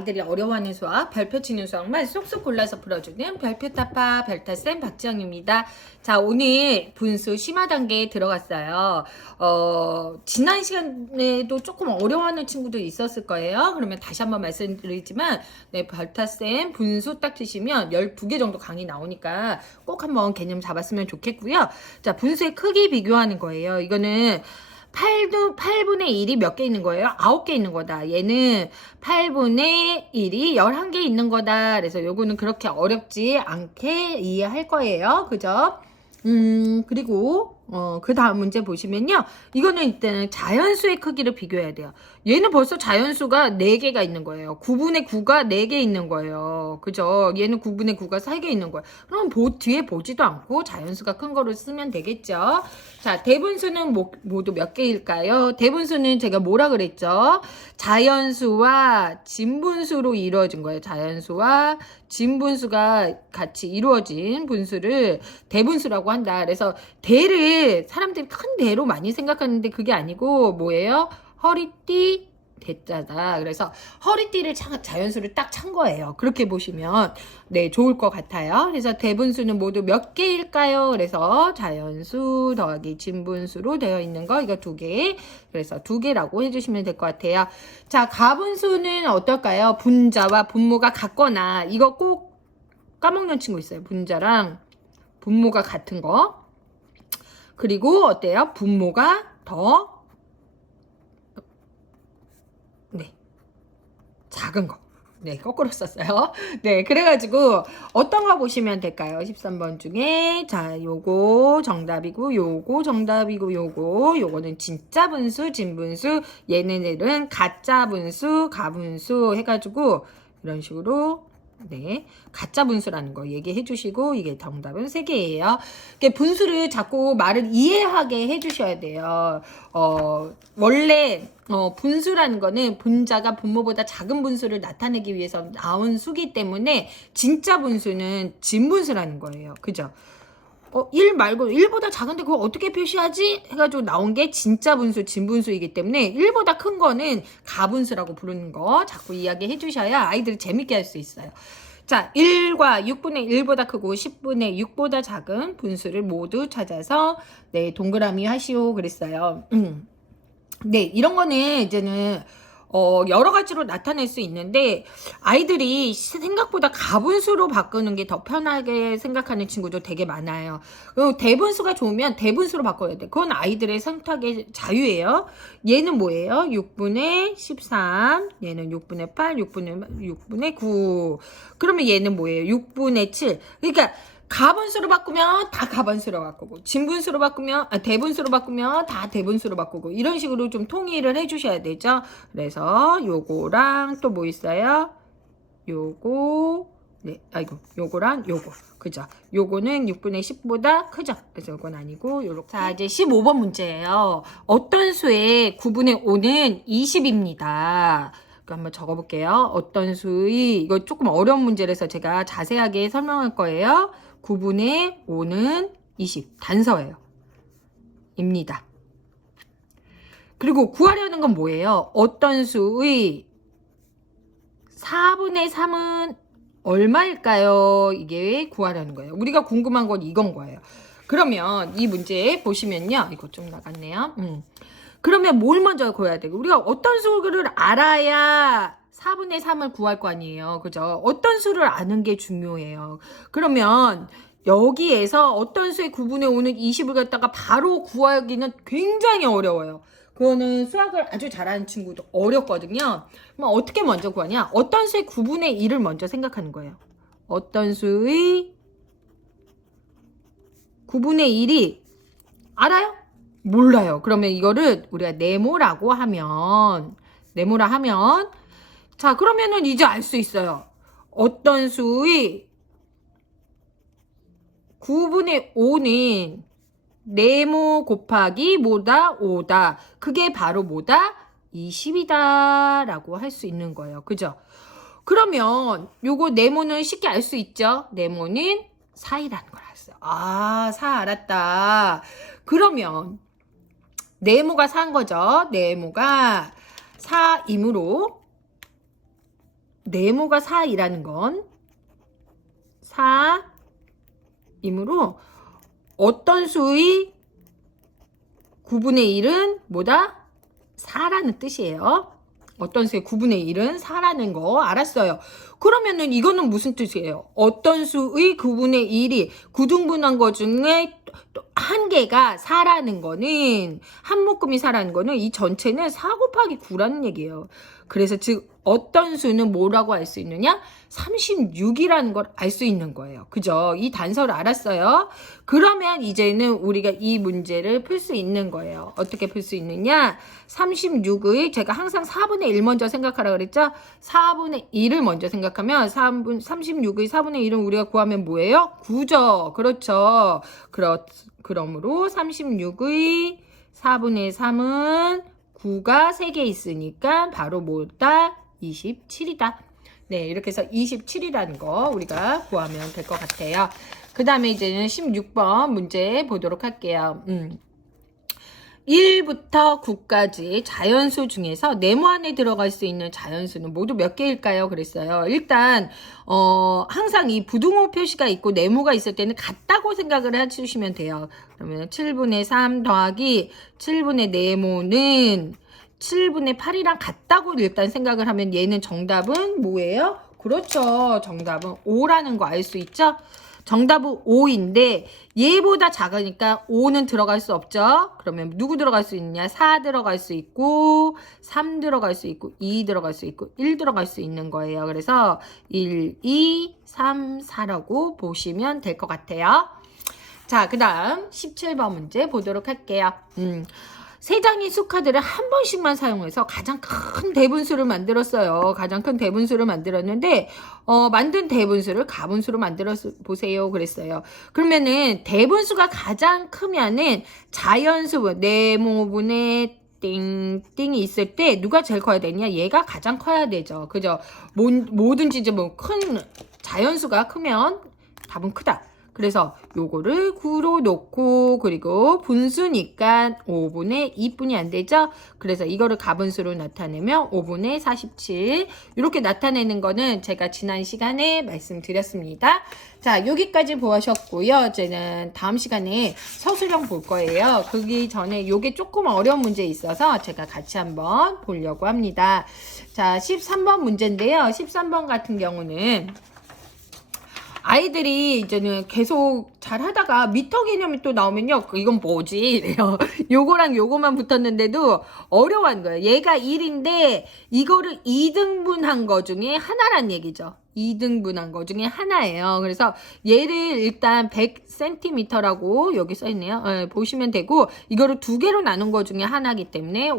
아이들이 어려워하는 수학, 별표 치는 수학만 쏙쏙 골라서 풀어주는 별표타파 별타쌤 박지영입니다. 자, 오늘 분수 심화 단계에 들어갔어요. 지난 시간에도 조금 어려워하는 친구도 있었을 거예요. 그러면 다시 한번 말씀드리지만, 네, 별타쌤 분수 딱 치시면 12개 정도 강의 나오니까 꼭 한번 개념 잡았으면 좋겠고요. 자, 분수의 크기 비교하는 거예요. 이거는 8분의 1이 몇 개 있는 거예요? 9개 있는 거다. 얘는 8분의 1이 11개 있는 거다. 그래서 요거는 그렇게 어렵지 않게 이해할 거예요. 그죠? 그리고 그 다음 문제 보시면요. 이거는 일단은 자연수의 크기를 비교해야 돼요. 얘는 벌써 자연수가 4개가 있는 거예요. 9분의 9가 4개 있는 거예요. 그죠? 얘는 9분의 9가 3개 있는 거예요. 그럼 뒤에 보지도 않고 자연수가 큰 거로 쓰면 되겠죠. 자, 대분수는 모두 몇 개일까요? 대분수는 제가 뭐라 그랬죠? 자연수와 진분수로 이루어진 거예요. 자연수와 진분수가 같이 이루어진 분수를 대분수라고 한다. 그래서 대를 사람들이 큰 대로 많이 생각하는데 그게 아니고 뭐예요? 허리띠 대자다. 그래서 허리띠를 자연수를 딱 찬 거예요. 그렇게 보시면 네, 좋을 것 같아요. 그래서 대분수는 모두 몇 개일까요? 그래서 자연수 더하기 진분수로 되어 있는 거 이거 2개. 그래서 2개라고 해주시면 될 것 같아요. 자, 가분수는 어떨까요? 분자와 분모가 같거나 이거 꼭 까먹는 친구 있어요. 분자랑 분모가 같은 거. 그리고 어때요? 분모가 더 작은 거. 네, 거꾸로 썼어요. 네, 그래가지고 어떤 거 보시면 될까요? 13번 중에 자, 요거 정답이고 요거 정답이고 요거는 진짜 분수, 진분수, 얘네들은 가짜 분수, 가분수 해가지고 이런 식으로 네, 가짜 분수라는 거 얘기해 주시고 이게 정답은 3개예요. 분수를 자꾸 말을 이해하게 해 주셔야 돼요. 원래 분수라는 거는 분자가 분모보다 작은 분수를 나타내기 위해서 나온 수기 때문에 진짜 분수는 진분수라는 거예요. 그죠? 1 말고 1보다 작은데 그걸 어떻게 표시하지? 해가지고 나온 게 진짜 분수, 진분수이기 때문에 1보다 큰 거는 가분수라고 부르는 거 자꾸 이야기해 주셔야 아이들이 재밌게 할 수 있어요. 자, 1과 6분의 1보다 크고 10분의 6보다 작은 분수를 모두 찾아서 네, 동그라미 하시오 그랬어요. 네, 이런 거는 이제는 여러 가지로 나타낼 수 있는데 아이들이 생각보다 가분수로 바꾸는 게 더 편하게 생각하는 친구도 되게 많아요. 대분수가 좋으면 대분수로 바꿔야 돼. 그건 아이들의 선택의 자유예요. 얘는 뭐예요? 6분의 13, 얘는 6분의 8, 6분의 9. 그러면 얘는 뭐예요? 6분의 7. 그러니까 가분수로 바꾸면 다 가분수로 바꾸고 진분수로 바꾸면 대분수로 바꾸면 다 대분수로 바꾸고 이런 식으로 좀 통일을 해 주셔야 되죠. 그래서 요거랑 또 뭐 있어요? 요거 네, 아이고 요거랑 요거 그죠? 요거는 6분의 10보다 크죠? 그래서 요건 아니고 요렇게. 자, 이제 15번 문제예요. 어떤 수의 9분의 5는 20입니다. 한번 적어볼게요. 어떤 수의 이거 조금 어려운 문제라서 제가 자세하게 설명할 거예요. 9분의 5는 20 단서예요. 입니다. 그리고 구하려는 건 뭐예요? 어떤 수의 4분의 3은 얼마일까요? 이게 구하려는 거예요. 우리가 궁금한 건 이건 거예요. 그러면 이 문제 보시면요. 이거 좀 나갔네요. 그러면 뭘 먼저 구해야 되고 우리가 어떤 수를 알아야 4분의 3을 구할 거 아니에요. 그죠? 어떤 수를 아는 게 중요해요. 그러면 여기에서 어떤 수의 9분의 5는 20을 갖다가 바로 구하기는 굉장히 어려워요. 그거는 수학을 아주 잘하는 친구도 어렵거든요. 그럼 어떻게 먼저 구하냐? 어떤 수의 9분의 1을 먼저 생각하는 거예요. 어떤 수의 9분의 1이 알아요? 몰라요. 그러면 이거를 우리가 네모라고 하면 자, 그러면은 이제 알 수 있어요. 어떤 수의 9분의 5는 네모 곱하기 뭐다? 5다. 그게 바로 뭐다? 20이다 라고 할 수 있는 거예요. 그죠? 그러면 요거 네모는 쉽게 알 수 있죠? 네모는 4이라는 걸 알았어요. 아, 4 알았다. 그러면 네모가 4인 거죠. 네모가 4이므로 네모가 4이라는 건 4이므로 어떤 수의 9분의 1은 뭐다? 4라는 뜻이에요. 어떤 수의 9분의 1은 4라는 거 알았어요. 그러면은 이거는 무슨 뜻이에요? 어떤 수의 9분의 1이 9등분한 거 중에 한 개가 4라는 거는 한 묶음이 4라는 거는 이 전체는 4 곱하기 9라는 얘기예요. 그래서 즉 어떤 수는 뭐라고 할 수 있느냐? 36이라는 걸 알 수 있는 거예요. 그죠? 이 단서를 알았어요. 그러면 이제는 우리가 이 문제를 풀 수 있는 거예요. 어떻게 풀 수 있느냐? 36의 제가 항상 4분의 1 먼저 생각하라 그랬죠? 4분의 1을 먼저 생각하면 36의 4분의 1은 우리가 구하면 뭐예요? 9죠. 그렇죠. 그러므로 36의 4분의 3은 9가 3개 있으니까 바로 뭐다? 27이다. 네, 이렇게 해서 27이라는 거 우리가 구하면 될 것 같아요. 그 다음에 이제는 16번 문제 보도록 할게요. 1부터 9까지 자연수 중에서 네모 안에 들어갈 수 있는 자연수는 모두 몇 개일까요? 그랬어요. 일단 항상 이 부등호 표시가 있고 네모가 있을 때는 같다고 생각을 해주시면 돼요. 그러면 7분의 3 더하기 7분의 네모는 7분의 8이랑 같다고 일단 생각을 하면 얘는 정답은 뭐예요? 그렇죠. 정답은 5라는 거 알 수 있죠? 정답은 5인데 얘보다 작으니까 5는 들어갈 수 없죠. 그러면 누구 들어갈 수 있느냐? 4 들어갈 수 있고 3 들어갈 수 있고 2 들어갈 수 있고 1 들어갈 수 있는 거예요. 그래서 1, 2, 3, 4라고 보시면 될 것 같아요. 자, 그 다음 17번 문제 보도록 할게요. 세 장의 수카드를 한 번씩만 사용해서 가장 큰 대분수를 만들었어요. 가장 큰 대분수를 만들었는데 만든 대분수를 가분수로 만들어 보세요. 그랬어요. 그러면은 대분수가 가장 크면은 자연수 네모분의 띵띵이 있을 때 누가 제일 커야 되냐? 얘가 가장 커야 되죠. 그죠? 뭐든지 이제 뭐 큰 자연수가 크면 답은 크다. 그래서 요거를 9로 놓고 그리고 분수니까 5분의 2분이 안 되죠. 그래서 이거를 가분수로 나타내면 5분의 47 이렇게 나타내는 거는 제가 지난 시간에 말씀드렸습니다. 자, 여기까지 보셨고요. 이제는 다음 시간에 서술형 볼 거예요. 그기 전에 요게 조금 어려운 문제 있어서 제가 같이 한번 보려고 합니다. 자, 13번 문제인데요. 13번 같은 경우는 아이들이 이제는 계속 잘 하다가 미터 개념이 또 나오면요. 이건 뭐지? 이래요. 요거랑 요거만 붙었는데도 어려워하는 거예요. 얘가 1인데 이거를 2등분한 거 중에 하나란 얘기죠. 2등분한 거 중에 하나예요. 그래서 얘를 일단 100cm라고 여기 써있네요. 네, 보시면 되고 이거를 두 개로 나눈 거 중에 하나이기 때문에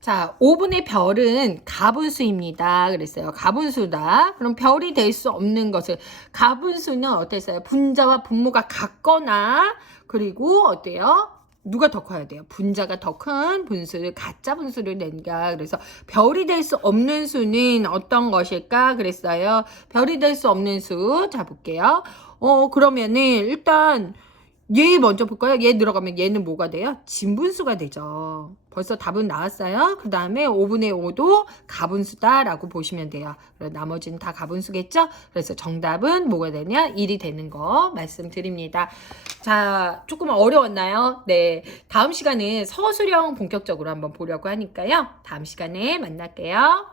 자, 5분의 별은 가분수입니다. 그랬어요. 가분수다. 그럼 별이 될 수 없는 것을 가분수는 어땠어요? 분자와 분모가 같거나 그리고 어때요? 누가 더 커야 돼요? 분자가 더 큰 분수를 가짜 분수를 낸다. 그래서 별이 될 수 없는 수는 어떤 것일까? 그랬어요. 별이 될 수 없는 수. 자, 볼게요. 그러면은 일단 얘 먼저 볼까요? 얘 들어가면 얘는 뭐가 돼요? 진분수가 되죠. 벌써 답은 나왔어요. 그 다음에 5분의 5도 가분수다라고 보시면 돼요. 나머지는 다 가분수겠죠? 그래서 정답은 뭐가 되냐? 1이 되는 거 말씀드립니다. 자, 조금 어려웠나요? 네. 다음 시간에 서술형 본격적으로 한번 보려고 하니까요. 다음 시간에 만날게요.